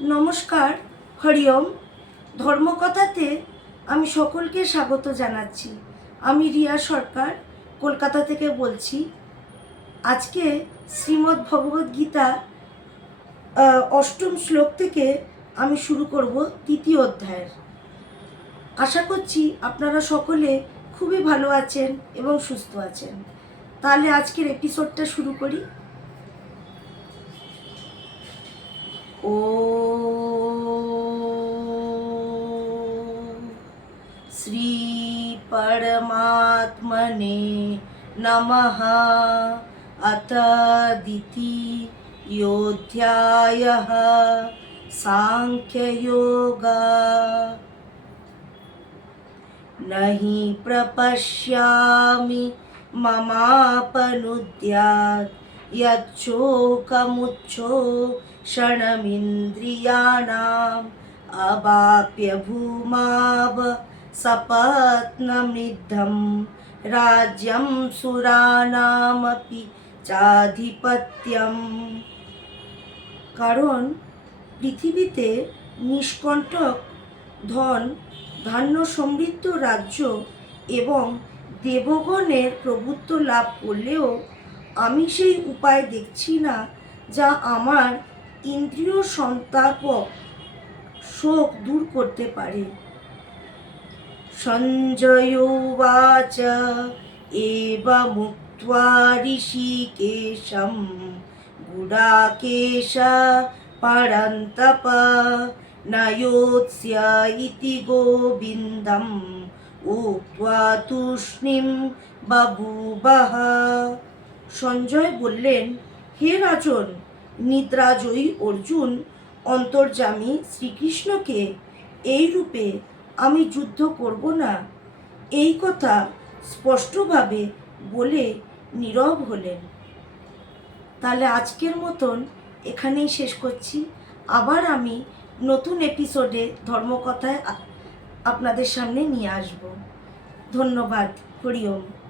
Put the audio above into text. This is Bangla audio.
নমস্কার, হরিওম। ধর্মকথাতে আমি সকলকে স্বাগত জানাচ্ছি। আমি রিয়া সরকার কলকাতা থেকে বলছি। আজকে শ্রীমদ্ ভগবদ গীতা অষ্টম শ্লোক থেকে আমি শুরু করব তৃতীয় অধ্যায়ের। আশা করছি আপনারা সকলে খুবই ভালো আছেন এবং সুস্থ আছেন। তাহলে আজকের এপিসোডটা শুরু করি। ও শ্রী পরমাত্মনে নমঃ। अथ द्वितीयोऽध्यायः सांख्ययोगः। न हि प्रपश्यामि ममापनुद्यात् यच्छोकमुच्छोषणमिन्द्रियाणाम् अवाप्य भूमाव सपत्नमिद्धं राज्यं सुराणामपि चाधिपत्यम्। কারণ পৃথিবীতে নিষ্কণ্টক ধন ধান্য সমৃদ্ধ রাজ্য এবং দেবগণের প্রভুত্ব লাভ করলেও আমি সেই উপায় দেখছি না যা আমার ইন্দ্রিয় সন্তাপক শোক দূর করতে পারে। সঞ্জয় উবাচ এবমুক্ত্বা ঋষিকেশং গুডাকেশ পরন্তপ ন যোৎস্য ইতি গোবিন্দম উক্ত্বা তূষ্ণীং বভূবঃ। সঞ্জয় বললেন, হে রাজন, নিদ্রাজয়ী অর্জুন অন্তর্যামী শ্রীকৃষ্ণকে এই রূপে আমি যুদ্ধ করব না, এই কথা স্পষ্টভাবে বলে নীরব হলেন। তাহলে আজকের মতন এখানেই শেষ করছি। আবার আমি নতুন এপিসোডে ধর্মকথায় আপনাদের সামনে নিয়ে আসব। ধন্যবাদ। হরি ওম।